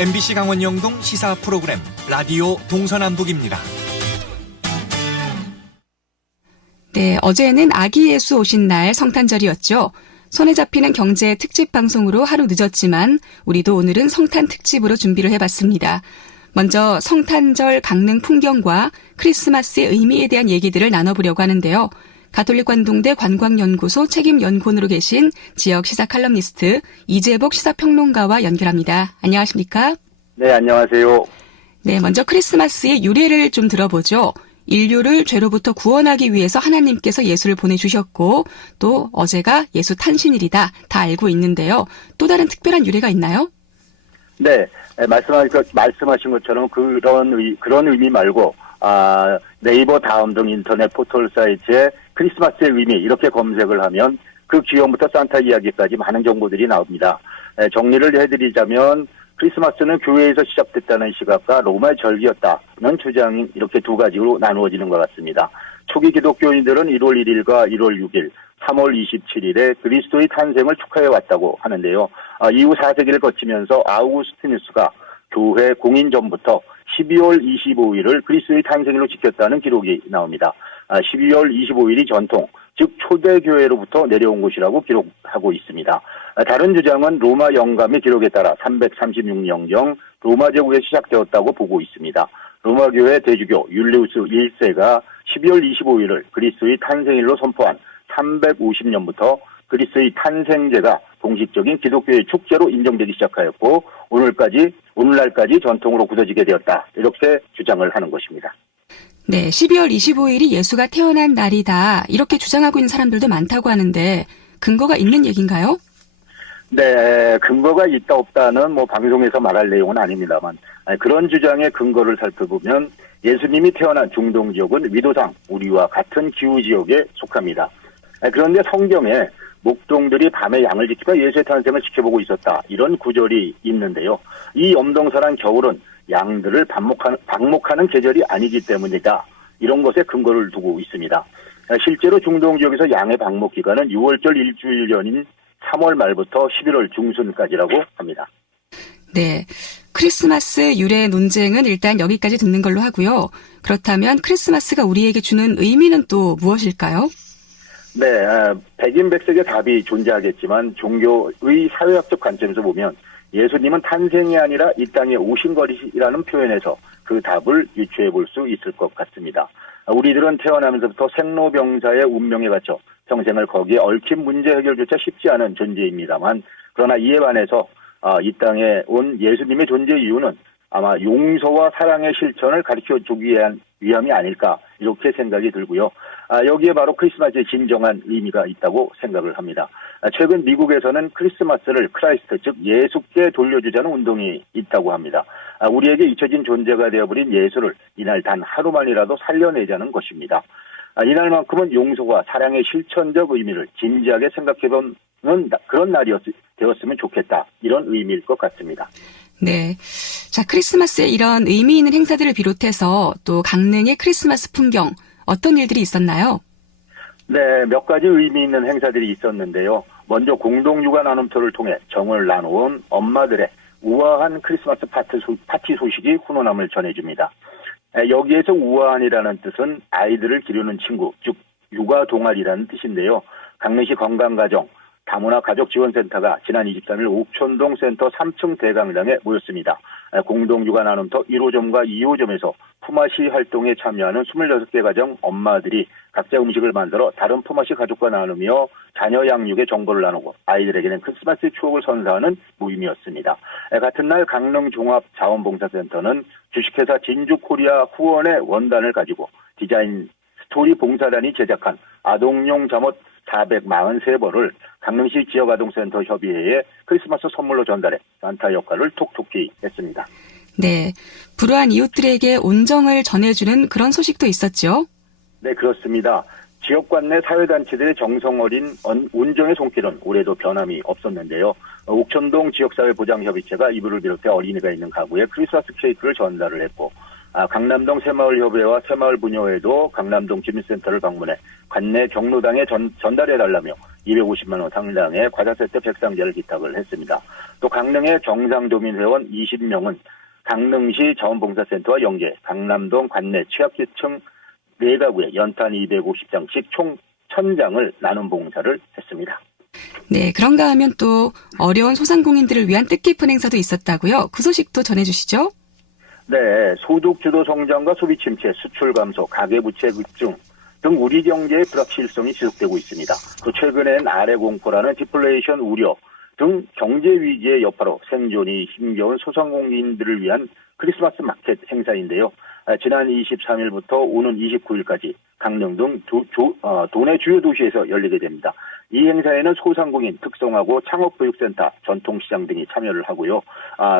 MBC 강원 영동 시사 프로그램 라디오 동서남북입니다. 네, 어제는 아기 예수 오신 날 성탄절이었죠. 손에 잡히는 경제 특집 방송으로 하루 늦었지만 우리도 오늘은 성탄 특집으로 준비를 해봤습니다. 먼저 성탄절 강릉 풍경과 크리스마스의 의미에 대한 얘기들을 나눠보려고 하는데요. 가톨릭 관동대 관광연구소 책임연구원으로 계신 지역 시사 칼럼니스트 이재복 시사평론가와 연결합니다. 안녕하십니까? 네, 안녕하세요. 네, 먼저 크리스마스의 유래를 좀 들어보죠. 인류를 죄로부터 구원하기 위해서 하나님께서 예수를 보내주셨고 또 어제가 예수 탄신일이다 다 알고 있는데요. 또 다른 특별한 유래가 있나요? 네, 말씀하신 것처럼 그런 의미 말고 네이버 다음 등 인터넷 포털 사이트에 크리스마스의 의미 이렇게 검색을 하면 그 기원부터 산타 이야기까지 많은 정보들이 나옵니다. 정리를 해드리자면 크리스마스는 교회에서 시작됐다는 시각과 로마의 절기였다는 주장이 이렇게 두 가지로 나누어지는 것 같습니다. 초기 기독교인들은 1월 1일과 1월 6일, 3월 27일에 그리스도의 탄생을 축하해왔다고 하는데요. 이후 4세기를 거치면서 아우구스티누스가 교회 공인 전부터 12월 25일을 그리스도의 탄생일로 지켰다는 기록이 나옵니다. 12월 25일이 전통, 즉 초대교회로부터 내려온 것이라고 기록하고 있습니다. 다른 주장은 로마 영감의 기록에 따라 336년경 로마 제국에 시작되었다고 보고 있습니다. 로마 교회 대주교 율리우스 1세가 12월 25일을 그리스도의 탄생일로 선포한 350년부터 그리스도의 탄생제가 공식적인 기독교의 축제로 인정되기 시작하였고 오늘날까지 전통으로 굳어지게 되었다. 이렇게 주장을 하는 것입니다. 네, 12월 25일이 예수가 태어난 날이다. 이렇게 주장하고 있는 사람들도 많다고 하는데 근거가 있는 얘기인가요? 네, 근거가 있다 없다는 방송에서 말할 내용은 아닙니다만 그런 주장의 근거를 살펴보면 예수님이 태어난 중동 지역은 위도상 우리와 같은 기후 지역에 속합니다. 그런데 성경에 목동들이 밤에 양을 지키며 예수의 탄생을 지켜보고 있었다. 이런 구절이 있는데요. 이 염동설한 겨울은 양들을 방목하는 계절이 아니기 때문이다. 이런 것에 근거를 두고 있습니다. 실제로 중동 지역에서 양의 방목 기간은 6월절 일주일 전인 3월 말부터 11월 중순까지라고 합니다. 네, 크리스마스 유래 논쟁은 일단 여기까지 듣는 걸로 하고요. 그렇다면 크리스마스가 우리에게 주는 의미는 또 무엇일까요? 네, 백인백색의 답이 존재하겠지만 종교의 사회학적 관점에서 보면 예수님은 탄생이 아니라 이 땅에 오신 것이라는 표현에서 그 답을 유추해 볼 수 있을 것 같습니다. 우리들은 태어나면서부터 생로병사의 운명에 갇혀 평생을 거기에 얽힌 문제 해결조차 쉽지 않은 존재입니다만 그러나 이에 반해서 이 땅에 온 예수님의 존재 이유는 아마 용서와 사랑의 실천을 가르쳐주기 위함이 아닐까 이렇게 생각이 들고요. 여기에 바로 크리스마스의 진정한 의미가 있다고 생각을 합니다. 최근 미국에서는 크리스마스를 크라이스트 즉 예수께 돌려주자는 운동이 있다고 합니다. 우리에게 잊혀진 존재가 되어버린 예수를 이날 단 하루만이라도 살려내자는 것입니다. 이날만큼은 용서와 사랑의 실천적 의미를 진지하게 생각해보는 그런 날이 되었으면 좋겠다. 이런 의미일 것 같습니다. 네. 자, 크리스마스에 이런 의미 있는 행사들을 비롯해서 또 강릉의 크리스마스 풍경 어떤 일들이 있었나요? 네, 몇 가지 의미 있는 행사들이 있었는데요. 먼저 공동육아 나눔터를 통해 정을 나누어온 엄마들의 우아한 크리스마스 파티 소식이 훈훈함을 전해줍니다. 여기에서 우아한이라는 뜻은 아이들을 기르는 친구, 즉 육아 동아리라는 뜻인데요. 강릉시 건강가정 다문화 가족지원센터가 지난 23일 옥천동 센터 3층 대강당에 모였습니다. 공동육아 나눔터 1호점과 2호점에서 품앗이 활동에 참여하는 26개 가정 엄마들이 각자 음식을 만들어 다른 품앗이 가족과 나누며 자녀 양육의 정보를 나누고 아이들에게는 크리스마스 추억을 선사하는 모임이었습니다. 같은 날 강릉종합자원봉사센터는 주식회사 진주코리아 후원의 원단을 가지고 디자인 스토리 봉사단이 제작한 아동용 잠옷 443벌을 강릉시 지역아동센터 협의회에 크리스마스 선물로 전달해 산타 역할을 톡톡히 했습니다. 네, 불우한 이웃들에게 온정을 전해주는 그런 소식도 있었죠? 네, 그렇습니다. 지역관 내 사회단체들의 정성 어린 온정의 손길은 올해도 변함이 없었는데요. 옥천동 지역사회보장협의체가 이불을 비롯해 어린이가 있는 가구에 크리스마스 케이크를 전달을 했고 강남동 새마을협의회와 새마을분여회도 강남동 주민센터를 방문해 관내 경로당에 전달해달라며 250만 원 상당의 과자 세트 백상자를 기탁을 했습니다. 또 강릉의 정상도민회원 20명은 강릉시 자원봉사센터와 연계 강남동 관내 취약계층 4가구에 연탄 250장씩 총 1000장을 나눔 봉사를 했습니다. 네, 그런가 하면 또 어려운 소상공인들을 위한 뜻깊은 행사도 있었다고요. 그 소식도 전해주시죠. 네, 소득 주도 성장과 소비 침체, 수출 감소, 가계부채 급증 등 우리 경제의 불확실성이 지속되고 있습니다. 또 최근엔 아래 공포라는 디플레이션 우려 등 경제 위기의 여파로 생존이 힘겨운 소상공인들을 위한 크리스마스 마켓 행사인데요. 지난 23일부터 오는 29일까지 강릉 등 도내 주요 도시에서 열리게 됩니다. 이 행사에는 소상공인, 특성화고 창업교육센터, 전통시장 등이 참여를 하고요.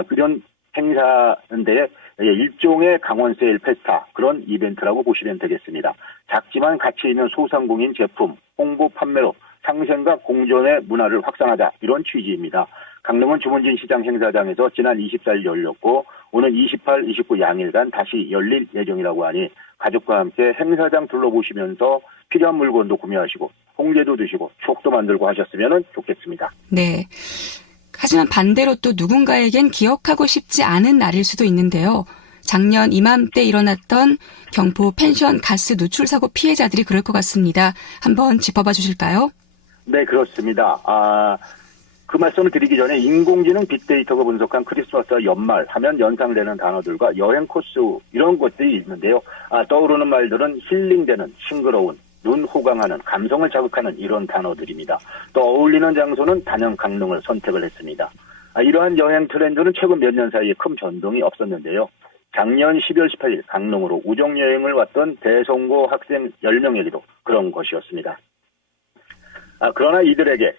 그런 행사인데 일종의 강원 세일 페스타 그런 이벤트라고 보시면 되겠습니다. 작지만 가치 있는 소상공인 제품 홍보 판매로 상생과 공존의 문화를 확산하자 이런 취지입니다. 강릉은 주문진 시장 행사장에서 지난 24일 열렸고 오는 28, 29 양일간 다시 열릴 예정이라고 하니 가족과 함께 행사장 둘러보시면서 필요한 물건도 구매하시고 홍제도 드시고 추억도 만들고 하셨으면 좋겠습니다. 네. 하지만 반대로 또 누군가에겐 기억하고 싶지 않은 날일 수도 있는데요. 작년 이맘때 일어났던 경포 펜션 가스 누출 사고 피해자들이 그럴 것 같습니다. 한번 짚어봐 주실까요? 네, 그렇습니다. 그 말씀을 드리기 전에 인공지능 빅데이터가 분석한 크리스마스와 연말 하면 연상되는 단어들과 여행 코스 이런 것들이 있는데요. 떠오르는 말들은 힐링되는, 싱그러운, 눈 호강하는, 감성을 자극하는 이런 단어들입니다. 또 어울리는 장소는 단연 강릉을 선택을 했습니다. 이러한 여행 트렌드는 최근 몇 년 사이에 큰 변동이 없었는데요. 작년 12월 18일 강릉으로 우정여행을 왔던 대성고 학생 10명에게도 그런 것이었습니다. 그러나 이들에게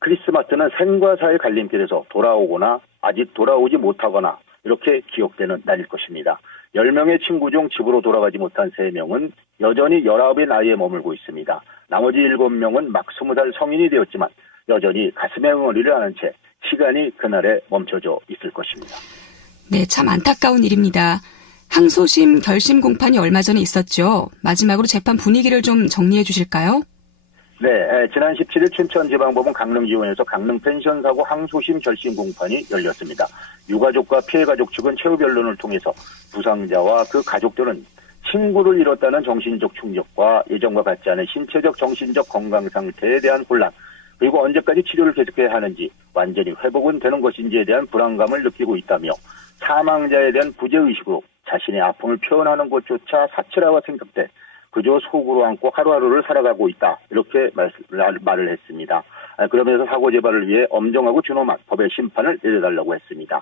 크리스마스는 생과 사의 갈림길에서 돌아오거나 아직 돌아오지 못하거나 이렇게 기억되는 날일 것입니다. 10명의 친구 중 집으로 돌아가지 못한 3명은 여전히 19의 나이에 머물고 있습니다. 나머지 7명은 막 20살 성인이 되었지만 여전히 가슴에 응어리를 하는 채 시간이 그날에 멈춰져 있을 것입니다. 네, 참 안타까운 일입니다. 항소심 결심 공판이 얼마 전에 있었죠. 마지막으로 재판 분위기를 좀 정리해 주실까요? 네, 지난 17일 춘천지방법원 강릉지원에서 강릉 펜션 사고 항소심 결심 공판이 열렸습니다. 유가족과 피해가족 측은 최후 변론을 통해서 부상자와 그 가족들은 친구를 잃었다는 정신적 충격과 예전과 같지 않은 신체적 정신적 건강 상태에 대한 혼란, 그리고 언제까지 치료를 계속해야 하는지, 완전히 회복은 되는 것인지에 대한 불안감을 느끼고 있다며 사망자에 대한 부재의식으로 자신의 아픔을 표현하는 것조차 사치라고 생각돼 그저 속으로 안고 하루하루를 살아가고 있다. 이렇게 말을 했습니다. 그러면서 사고 재발을 위해 엄정하고 준엄한 법의 심판을 내려달라고 했습니다.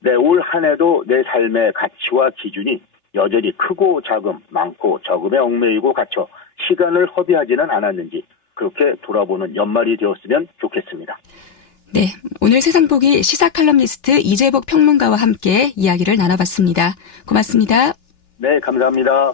네, 올 한 해도 내 삶의 가치와 기준이 여전히 크고 작음, 많고 적음에 얽매이고 갇혀 시간을 허비하지는 않았는지 그렇게 돌아보는 연말이 되었으면 좋겠습니다. 네, 오늘 세상보기 시사 칼럼니스트 이재복 평론가와 함께 이야기를 나눠봤습니다. 고맙습니다. 네, 감사합니다.